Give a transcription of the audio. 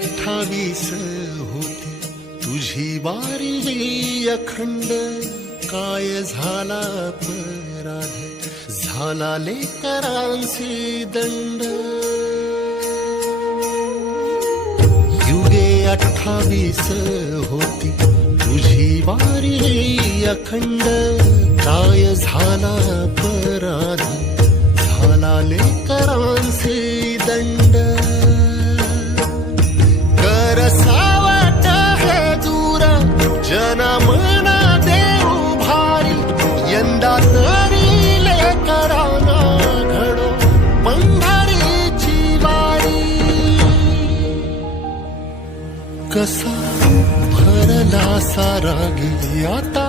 28 होती तुझी वारी अखंड, काय झाला अपराध, झाला लेकरांची दंड. युगे 28 होती तुझी वारी अखंड, काय झाला अपराध, झाला लेकरांची दंड. कर सावट हे दूर जनमना देऊ भारी, यंदा तरी लेकरांना घडो पंढरीची वारी. कसा भरला सारा गेली आता